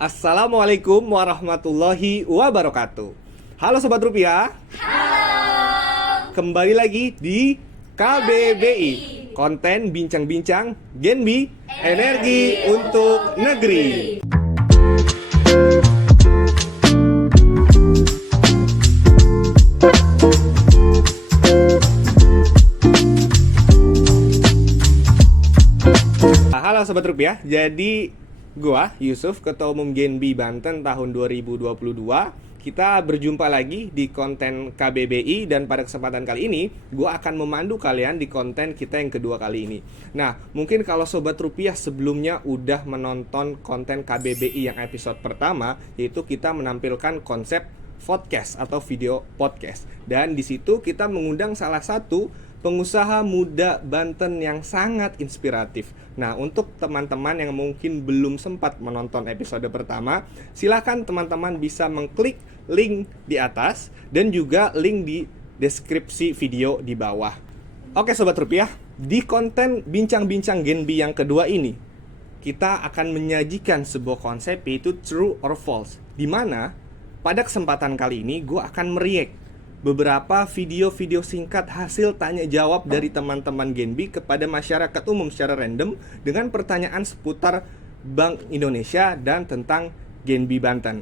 Assalamualaikum warahmatullahi wabarakatuh. Halo Sobat Rupiah. Halo. Kembali lagi di KBBI, konten bincang-bincang Genbi, energi untuk negeri. Halo Sobat Rupiah, jadi gua Yusuf, Ketua Umum Genbi Banten tahun 2022. Kita berjumpa lagi di konten KBBI dan pada kesempatan kali ini gua akan memandu kalian di konten kita yang kedua kali ini. Nah, mungkin kalau Sobat Rupiah sebelumnya udah menonton konten KBBI yang episode pertama, yaitu kita menampilkan konsep podcast atau video podcast. Dan di situ kita mengundang salah satu pengusaha muda Banten yang sangat inspiratif. Nah, untuk teman-teman yang mungkin belum sempat menonton episode pertama, silakan teman-teman bisa mengklik link di atas dan juga link di deskripsi video di bawah. Oke Sobat Rupiah, di konten bincang-bincang Genbi yang kedua ini, kita akan menyajikan sebuah konsep yaitu True or False, di mana pada kesempatan kali ini gue akan mereact beberapa video-video singkat hasil tanya jawab dari teman-teman Genbi kepada masyarakat umum secara random dengan pertanyaan seputar Bank Indonesia dan tentang Genbi Banten.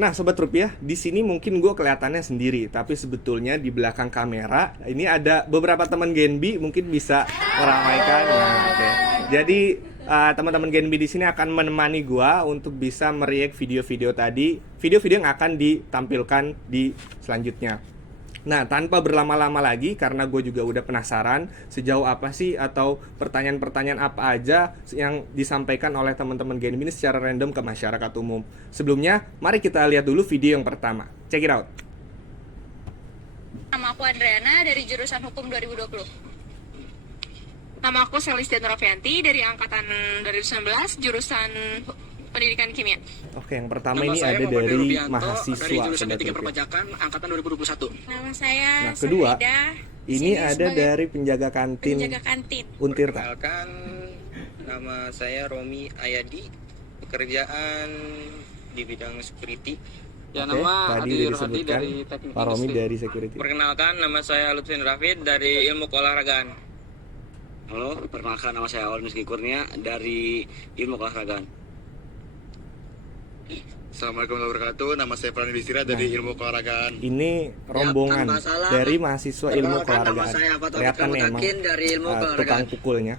Nah, Sobat Rupiah, di sini mungkin gue kelihatannya sendiri, tapi sebetulnya di belakang kamera ini ada beberapa teman Genbi, mungkin bisa meramaikan. Nah, oke. Jadi teman-teman Genbi di sini akan menemani gue untuk bisa mereact video-video tadi, video-video yang akan ditampilkan di selanjutnya. Nah, tanpa berlama-lama lagi, karena gue juga udah penasaran sejauh apa sih atau pertanyaan-pertanyaan apa aja yang disampaikan oleh teman-teman Genbi ini secara random ke masyarakat umum. Sebelumnya, mari kita lihat dulu video yang pertama. Check it out. Nama aku Adriana dari jurusan Hukum 2020. Nama aku Celestina Novianti dari angkatan 2019 jurusan Pendidikan Kimia. Oke, yang pertama ini ada dari mahasiswa dari jurusan Sobat Etika Rupiah. Perpajakan angkatan 2021. Nama saya Nah, kedua, Safrida. ini Sini ada sebagai dari penjaga kantin penjaga kantin. Untirta. Perkenalkan, nama saya Romi Ayadi, pekerjaan di bidang security. Ya, Oke, nama tadi Adi udah Rohadi disebutkan dari Teknik Pak Romi Industri. dari security. Perkenalkan, nama saya Lutfin Rafid dari Ilmu Keolahragaan. Halo, perkenalkan nama saya Awal Miski Kurnia dari Ilmu Keolahragaan. Assalamualaikum warahmatullahi wabarakatuh. Nama saya Prani Distira dari Ilmu Keolahragaan. Ini rombongan tanpa salah. dari mahasiswa ilmu Perkenalkan, nama keolahragaan. saya Fatul Kelihatan Fikri emang Mutakin dari Ilmu tukang Keolahragaan. pukulnya.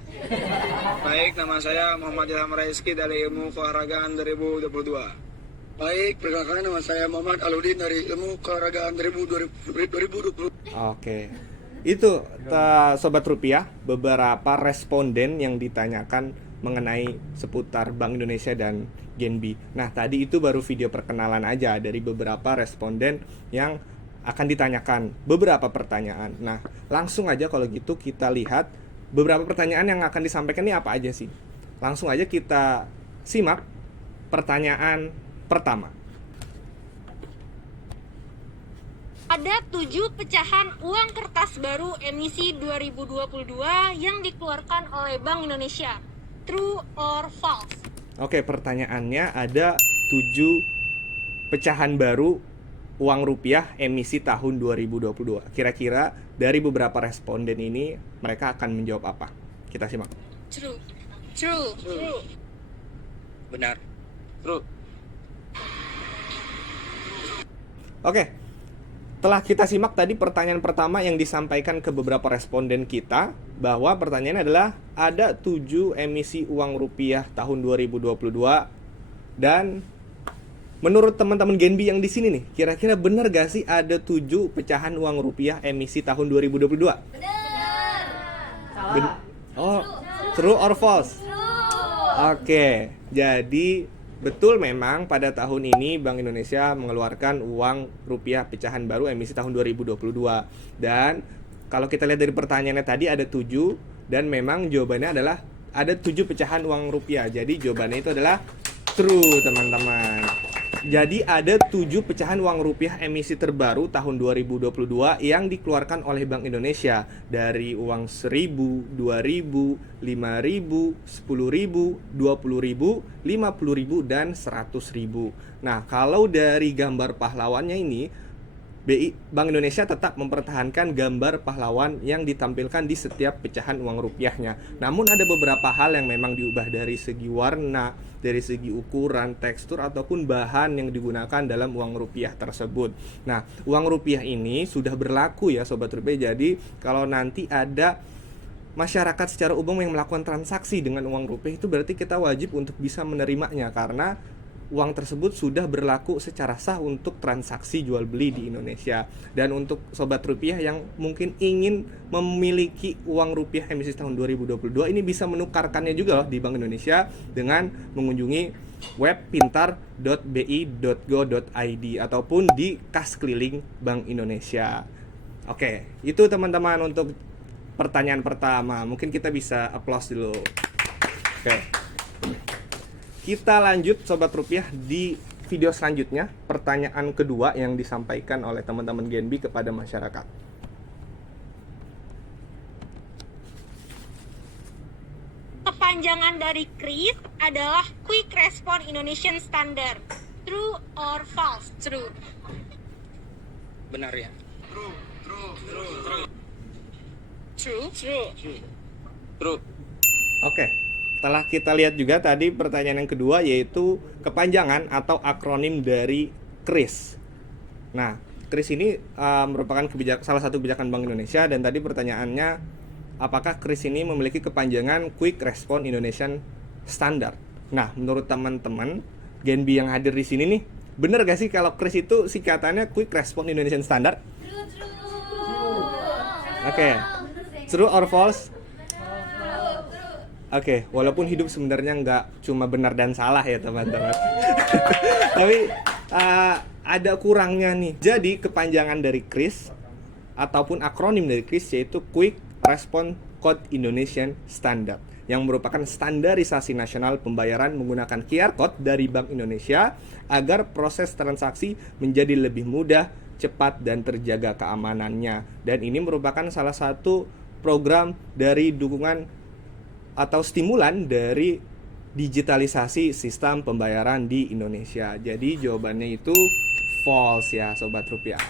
Baik, nama saya Muhammad Ilham Rizky dari Ilmu Keolahragaan 2022. Baik, perkenalkan nama saya Muhammad Aludin dari Ilmu Keolahragaan 2020. Oke. Itu Sobat Rupiah, beberapa responden yang ditanyakan mengenai seputar Bank Indonesia dan Genbi. Nah, tadi itu baru video perkenalan aja dari beberapa responden yang akan ditanyakan beberapa pertanyaan. Nah, langsung aja kalau gitu kita lihat beberapa pertanyaan yang akan disampaikan ini apa aja sih. Langsung aja kita simak pertanyaan pertama. Ada 7 pecahan uang kertas baru emisi 2022 yang dikeluarkan oleh Bank Indonesia. True or false? Oke, pertanyaannya ada 7 pecahan baru uang rupiah emisi tahun 2022. Kira-kira dari beberapa responden ini mereka akan menjawab apa? Kita simak. True. True. True. Benar. True. Oke. Setelah kita simak tadi pertanyaan pertama yang disampaikan ke beberapa responden kita, bahwa pertanyaannya adalah ada 7 emisi uang rupiah tahun 2022 dan menurut teman-teman Genbi yang di sini nih, kira-kira benar gak sih ada 7 pecahan uang rupiah emisi tahun 2022? Benar. Oh, true or false? Oke, jadi betul memang pada tahun ini Bank Indonesia mengeluarkan uang rupiah pecahan baru emisi tahun 2022. Dan kalau kita lihat dari pertanyaannya tadi ada 7 dan memang jawabannya adalah ada 7 pecahan uang rupiah. Jadi jawabannya itu adalah true, teman-teman. Jadi ada 7 pecahan uang rupiah emisi terbaru tahun 2022 yang dikeluarkan oleh Bank Indonesia. Dari uang 1.000, 2.000, 5.000, 10.000, 20.000, 50.000, dan 100.000. Nah, kalau dari gambar pahlawannya ini, Bank Indonesia tetap mempertahankan gambar pahlawan yang ditampilkan di setiap pecahan uang rupiahnya. Namun ada beberapa hal yang memang diubah dari segi warna, dari segi ukuran, tekstur, ataupun bahan yang digunakan dalam uang rupiah tersebut. Nah, uang rupiah ini sudah berlaku ya Sobat Rupiah. Jadi kalau nanti ada masyarakat secara umum yang melakukan transaksi dengan uang rupiah, itu berarti kita wajib untuk bisa menerimanya, karena uang tersebut sudah berlaku secara sah untuk transaksi jual beli di Indonesia. Dan untuk Sobat Rupiah yang mungkin ingin memiliki uang rupiah emisi tahun 2022, ini bisa menukarkannya juga loh di Bank Indonesia dengan mengunjungi web pintar.bi.go.id ataupun di kas keliling Bank Indonesia. Oke, itu teman-teman untuk pertanyaan pertama. Mungkin kita bisa applause dulu. Oke. Kita lanjut Sobat Rupiah di video selanjutnya. Pertanyaan kedua yang disampaikan oleh teman-teman Genbi kepada masyarakat. Kepanjangan dari CRIS adalah Quick Response Indonesian Standard. True or false? True. Benar ya. True. True. Oke. Setelah kita lihat juga tadi pertanyaan yang kedua, yaitu kepanjangan atau akronim dari CRIS. Nah, CRIS ini merupakan salah satu kebijakan Bank Indonesia, dan tadi pertanyaannya, apakah CRIS ini memiliki kepanjangan Quick Response Indonesian Standard? Nah, menurut teman-teman Genbi yang hadir di sini nih, bener gak sih kalau CRIS itu singkatannya Quick Response Indonesian Standard? Oke. True or false? Oke, walaupun hidup sebenarnya nggak cuma benar dan salah ya teman-teman. Tapi ada kurangnya nih. Jadi kepanjangan dari CRIS ataupun akronim dari CRIS yaitu Quick Response Code Indonesian Standard, yang merupakan standarisasi nasional pembayaran menggunakan QR Code dari Bank Indonesia agar proses transaksi menjadi lebih mudah, cepat, dan terjaga keamanannya. Dan ini merupakan salah satu program dari dukungan atau stimulan dari digitalisasi sistem pembayaran di Indonesia. Jadi jawabannya itu false ya Sobat Rupiah.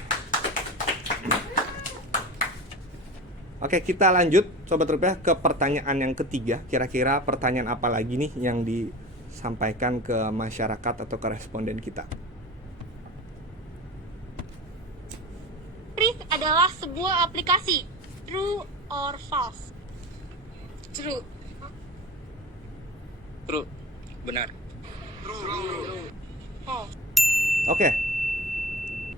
Oke, kita lanjut Sobat Rupiah ke pertanyaan yang ketiga. Kira-kira pertanyaan apa lagi nih yang disampaikan ke masyarakat atau ke responden kita? CRIS adalah sebuah aplikasi. True or false? True. Benar. False. Oke.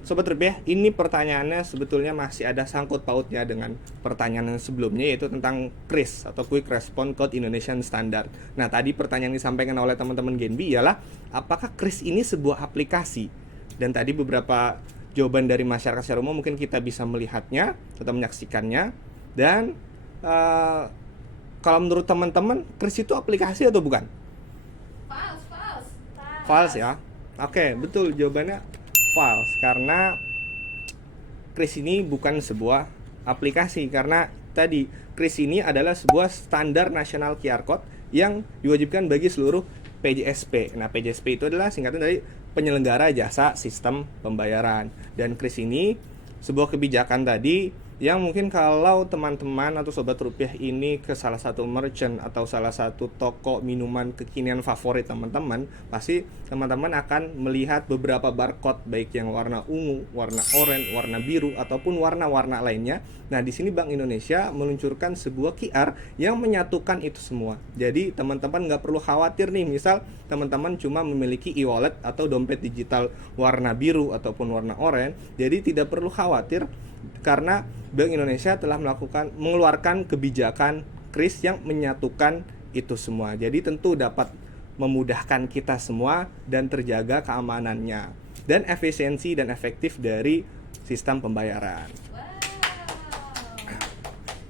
Sobat Rupiah, ini pertanyaannya sebetulnya masih ada sangkut pautnya dengan pertanyaan yang sebelumnya, yaitu tentang CRIS atau Quick Response Code Indonesian Standard. Nah, tadi pertanyaan yang disampaikan oleh teman-teman Genbi ialah apakah CRIS ini sebuah aplikasi? Dan tadi beberapa jawaban dari masyarakat secara umum mungkin kita bisa melihatnya atau menyaksikannya. Dan kalau menurut teman-teman, CRIS itu aplikasi atau bukan? False ya. Oke, betul, jawabannya false, karena CRIS ini bukan sebuah aplikasi, karena tadi CRIS ini adalah sebuah standar nasional QR Code yang diwajibkan bagi seluruh PJSP. Nah, PJSP itu adalah singkatan dari penyelenggara jasa sistem pembayaran. Dan CRIS ini sebuah kebijakan tadi yang mungkin kalau teman-teman atau Sobat Rupiah ini ke salah satu merchant atau salah satu toko minuman kekinian favorit teman-teman, pasti teman-teman akan melihat beberapa barcode, baik yang warna ungu, warna oranye, warna biru, ataupun warna-warna lainnya. Nah, di sini Bank Indonesia meluncurkan sebuah QR yang menyatukan itu semua. Jadi teman-teman nggak perlu khawatir nih, misal teman-teman cuma memiliki e-wallet atau dompet digital warna biru ataupun warna oranye, jadi tidak perlu khawatir karena Bank Indonesia telah mengeluarkan kebijakan CRIS yang menyatukan itu semua. Jadi tentu dapat memudahkan kita semua dan terjaga keamanannya dan efisiensi dan efektif dari sistem pembayaran.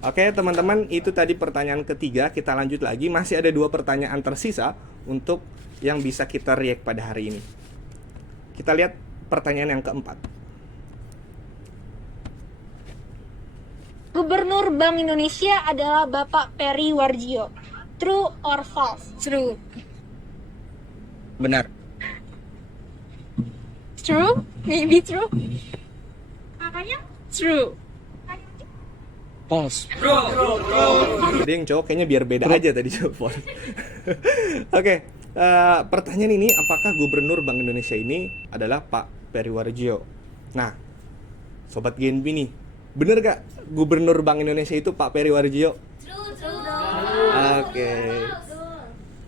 Oke teman-teman, itu tadi pertanyaan ketiga. Kita lanjut lagi, masih ada 2 pertanyaan tersisa untuk yang bisa kita react pada hari ini. Kita lihat pertanyaan yang keempat. Gubernur Bank Indonesia adalah Bapak Peri Warjio. True or false? True. Benar. True? Maybe true? Makanya true. False. Jadi yang cowok kayaknya biar beda aja tadi jawab. Oke, pertanyaan ini, apakah Gubernur Bank Indonesia ini adalah Pak Peri Warjio? Nah, Sobat Genbi nih, bener gak Gubernur Bank Indonesia itu Pak Peri Warjio? Oke.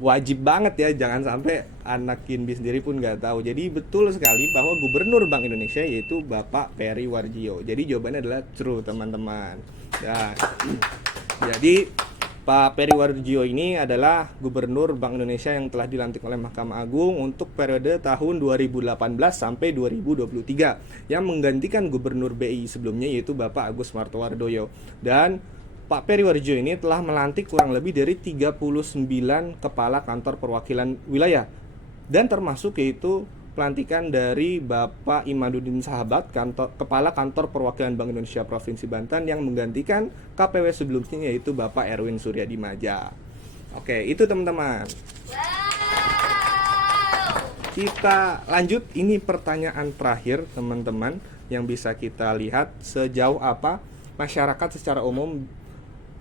Wajib banget ya, jangan sampai anak Genbi sendiri pun nggak tahu. Jadi betul sekali bahwa Gubernur Bank Indonesia yaitu Bapak Peri Warjio. Jadi jawabannya adalah true, teman-teman. Ya. Jadi Pak Peri Warjio ini adalah Gubernur Bank Indonesia yang telah dilantik oleh Mahkamah Agung untuk periode tahun 2018 sampai 2023 yang menggantikan Gubernur BI sebelumnya yaitu Bapak Agus Martowardoyo. Dan Pak Peri Warjio ini telah melantik kurang lebih dari 39 kepala kantor perwakilan wilayah dan termasuk yaitu pelantikan dari Bapak Imaduddin Sahabat, kepala kantor perwakilan Bank Indonesia Provinsi Banten yang menggantikan KPW sebelumnya yaitu Bapak Erwin Suryadimaja. Oke, itu teman-teman. Kita lanjut, ini pertanyaan terakhir teman-teman yang bisa kita lihat sejauh apa masyarakat secara umum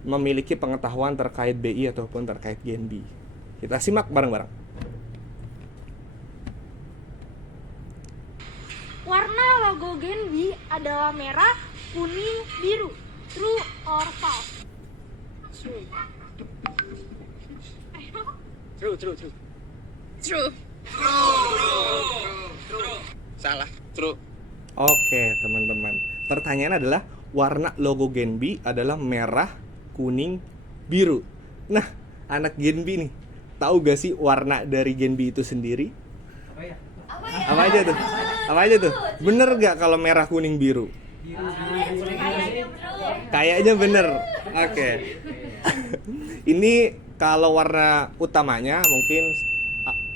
memiliki pengetahuan terkait BI ataupun terkait Genbi. Kita simak bareng-bareng. Warna logo Genbi adalah merah, kuning, biru. True or false? True. Salah. True. Oke, teman-teman. Pertanyaan adalah warna logo Genbi adalah merah, kuning, biru. Nah, anak Genbi nih, tahu gak sih warna dari Genbi itu sendiri? Apa aja tuh? Apa aja tuh? Bener gak kalau merah, kuning, biru? Kayaknya bener. Oke. Ini kalau warna utamanya mungkin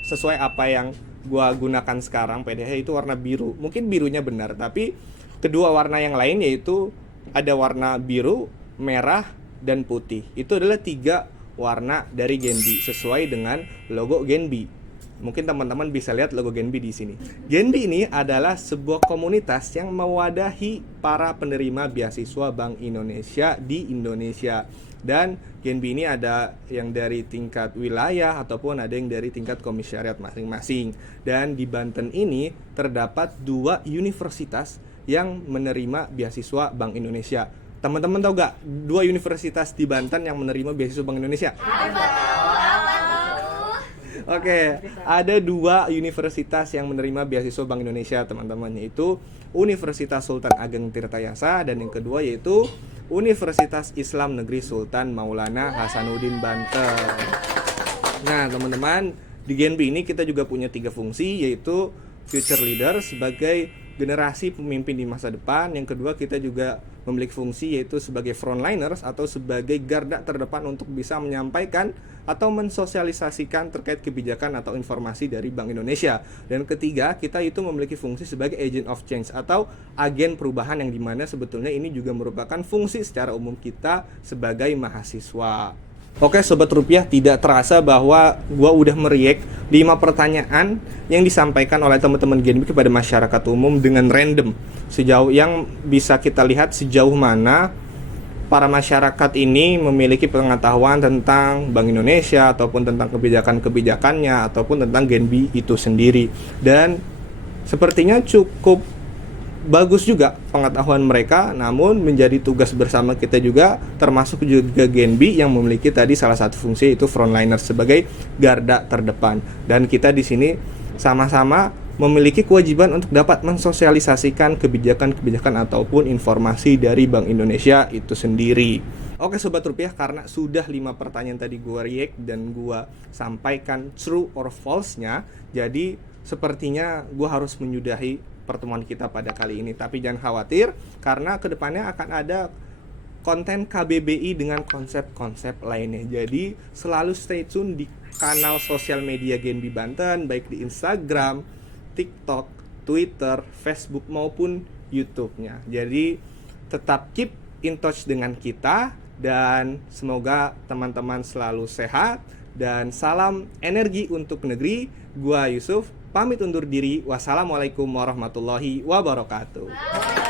sesuai apa yang gua gunakan sekarang PDH itu warna biru. Mungkin birunya benar, tapi kedua warna yang lain yaitu ada warna biru, merah, dan putih. Itu adalah 3 warna dari Genbi sesuai dengan logo Genbi. Mungkin teman-teman bisa lihat logo Genbi di sini. Genbi ini adalah sebuah komunitas yang mewadahi para penerima beasiswa Bank Indonesia di Indonesia. Dan Genbi ini ada yang dari tingkat wilayah ataupun ada yang dari tingkat komisariat masing-masing. Dan di Banten ini terdapat 2 universitas yang menerima beasiswa Bank Indonesia. Teman-teman tahu gak 2 universitas di Banten yang menerima beasiswa Bank Indonesia? Oke, ada 2 universitas yang menerima beasiswa Bank Indonesia, teman-teman, yaitu Universitas Sultan Ageng Tirtayasa dan yang kedua yaitu Universitas Islam Negeri Sultan Maulana Hasanuddin Banten. Nah, teman-teman, di Genbi ini kita juga punya 3 fungsi, yaitu future leader sebagai generasi pemimpin di masa depan. Yang kedua, kita juga memiliki fungsi yaitu sebagai frontliners atau sebagai garda terdepan untuk bisa menyampaikan atau mensosialisasikan terkait kebijakan atau informasi dari Bank Indonesia. Dan ketiga, kita itu memiliki fungsi sebagai agent of change atau agen perubahan yang dimana sebetulnya ini juga merupakan fungsi secara umum kita sebagai mahasiswa. Oke Sobat Rupiah, tidak terasa bahwa gua udah meriak 5 pertanyaan yang disampaikan oleh teman-teman Genbi kepada masyarakat umum dengan random. Sejauh yang bisa kita lihat sejauh mana para masyarakat ini memiliki pengetahuan tentang Bank Indonesia ataupun tentang kebijakan-kebijakannya ataupun tentang Genbi itu sendiri. Dan sepertinya cukup bagus juga pengetahuan mereka, namun menjadi tugas bersama kita juga termasuk juga Genbi yang memiliki tadi salah satu fungsi yaitu frontliner sebagai garda terdepan. Dan kita di sini sama-sama memiliki kewajiban untuk dapat mensosialisasikan kebijakan-kebijakan ataupun informasi dari Bank Indonesia itu sendiri. Oke Sobat Rupiah, karena sudah 5 pertanyaan tadi gua react dan gua sampaikan true or false-nya, jadi sepertinya gua harus menyudahi pertemuan kita pada kali ini. Tapi jangan khawatir, karena kedepannya akan ada konten KBBI dengan konsep-konsep lainnya. Jadi selalu stay tune di kanal sosial media Genbi Banten, baik di Instagram, TikTok, Twitter, Facebook maupun YouTube-nya. Jadi tetap keep in touch dengan kita dan semoga teman-teman selalu sehat dan salam energi untuk negeri. Gua Yusuf pamit undur diri. Wassalamualaikum warahmatullahi wabarakatuh.